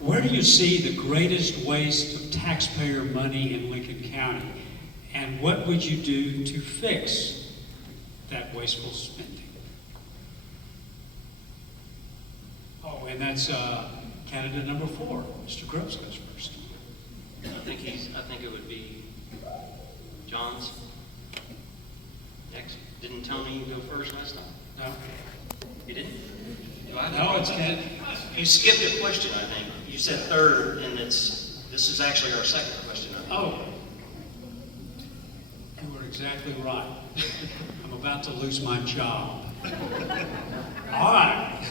Where do you see the greatest waste of taxpayer money in Lincoln County? And what would you do to fix that wasteful spending? Oh, and that's candidate number 4. Mr. Grubbs goes first. I think it would be John's. Next. Didn't Tony go first last time? No. You didn't? No, it's Ken. You skipped a question, I think. You said third, and this is actually our second question. Oh. You were exactly right. I'm about to lose my job. All right.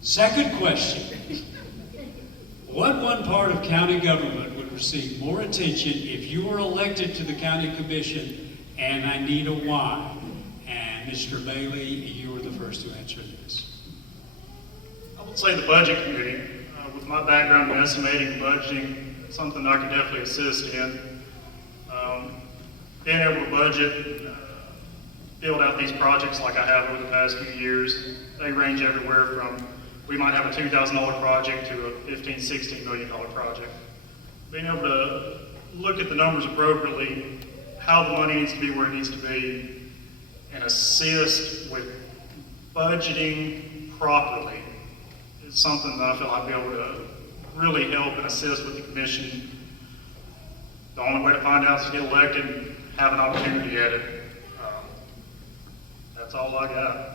Second question. What one part of county government would receive more attention if you were elected to the county commission? And I need a why. And Mr. Bailey, you were the first to answer this. I would say the budget committee. With my background in estimating and budgeting, it's something I could definitely assist in. Being able to budget, build out these projects like I have over the past few years, they range everywhere from, we might have a $2,000 project to a $15, $16 million project. Being able to look at the numbers appropriately, how the money needs to be where it needs to be, and assist with budgeting properly is something that I feel I'd be able to really help and assist with the commission. The only way to find out is to get elected and have an opportunity at it. That's all I got.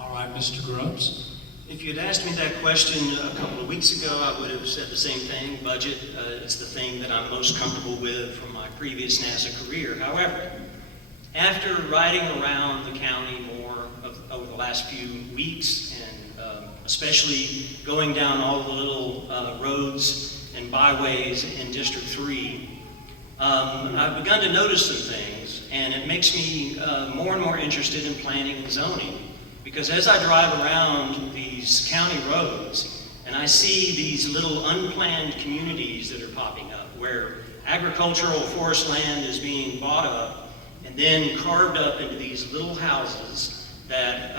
All right, Mr. Grubbs. If you'd asked me that question a couple of weeks ago, I would have said the same thing. Budget is the thing that I'm most comfortable with from my previous NASA career. However, after riding around the county more over the last few weeks, and especially going down all the little roads and byways in District 3, I've begun to notice some things, and it makes me more and more interested in planning and zoning. Because as I drive around these county roads, and I see these little unplanned communities that are popping up, where agricultural forest land is being bought up, and then carved up into these little houses that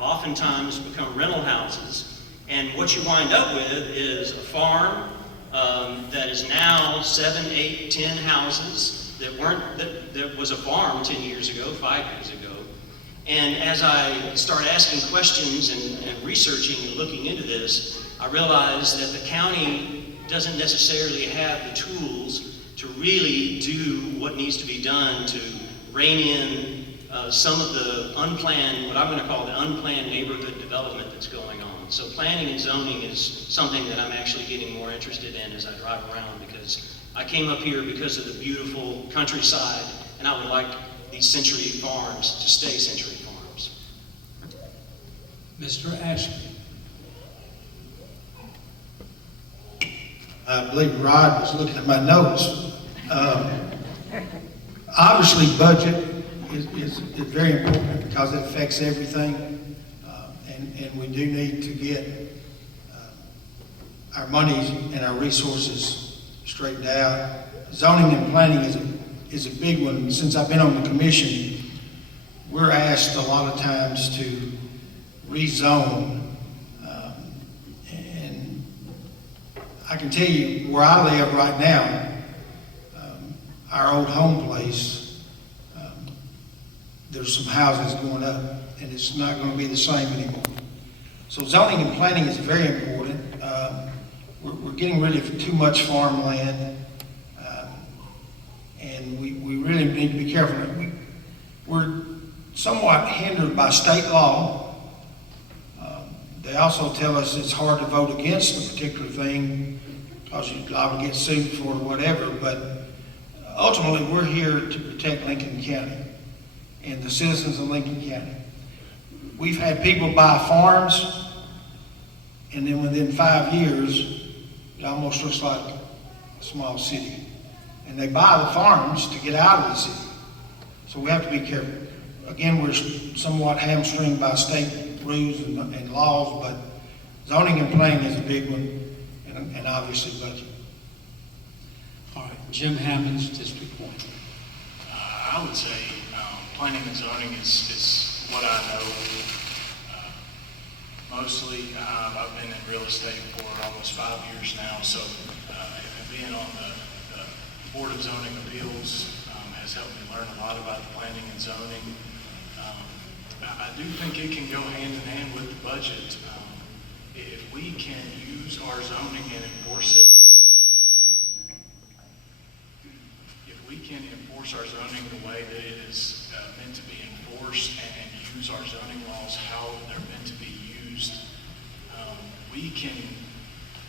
oftentimes become rental houses. And what you wind up with is a farm that is now 7, 8, 10 houses that was a farm 10 years ago, 5 years ago. And as I start asking questions and researching and looking into this, I realized that the county doesn't necessarily have the tools to really do what needs to be done to rein in some of the unplanned, what I'm going to call the unplanned neighborhood development that's going on. So planning and zoning is something that I'm actually getting more interested in as I drive around, because I came up here because of the beautiful countryside, and I would like these century farms to stay century farms. Mr. Atchley. I believe Rod was looking at my notes. Obviously, budget is very important because it affects everything, and we do need to get our monies and our resources straightened out. Zoning and planning is a big one. Since I've been on the commission, we're asked a lot of times to rezone, and I can tell you where I live right now, our old home place, there's some houses going up, and it's not going to be the same anymore. So zoning and planning is very important. We're getting rid of too much farmland, and we really need to be careful. We're somewhat hindered by state law. They also tell us it's hard to vote against a particular thing because you're liable to get sued for it or whatever, but ultimately we're here to protect Lincoln County and the citizens of Lincoln County. We've had people buy farms, and then within 5 years, it almost looks like a small city. And they buy the farms to get out of the city. So we have to be careful. Again, we're somewhat hamstringed by state rules and laws, but zoning and planning is a big one, and obviously budget. All right, Jim Hammons, District 1. I would say planning and zoning is what I know mostly. I've been in real estate for almost 5 years now, so being on the Board of Zoning Appeals has helped me learn a lot about planning and zoning. I do think it can go hand in hand with the budget. If we can use our zoning and enforce it, if we can enforce our zoning the way that it is meant to be enforced and use our zoning laws how they're meant to be used, we can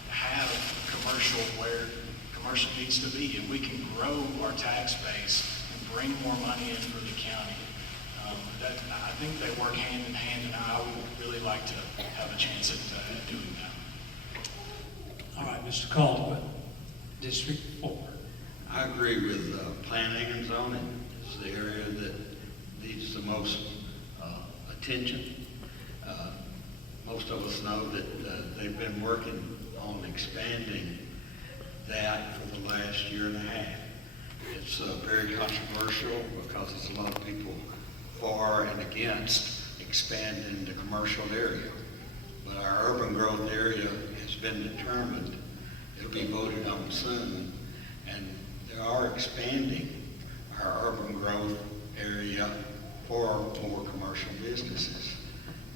have commercial where commercial needs to be, and we can grow our tax base and bring more money in for the county. I think they work hand in hand, and I would really like to have a chance at doing that. All right, Mr. Caldwell, District 4. I agree with planning and zoning. It's the area that needs the most attention. Most of us know that they've been working on expanding that for the last year and a half. It's very controversial because there's a lot of people for and against expanding the commercial area. But our urban growth area has been determined. It'll be voted on soon. And they are expanding our urban growth area for more commercial businesses.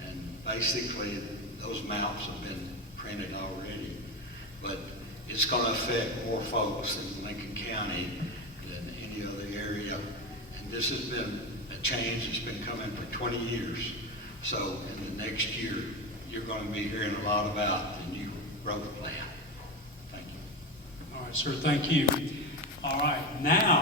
And basically, those maps have been printed already. But it's going to affect more folks in Lincoln County than any other area. And this has been a change that's been coming for 20 years. So in the next year, you're going to be hearing a lot about the new growth plan. Thank you. All right, sir, thank you. All right, now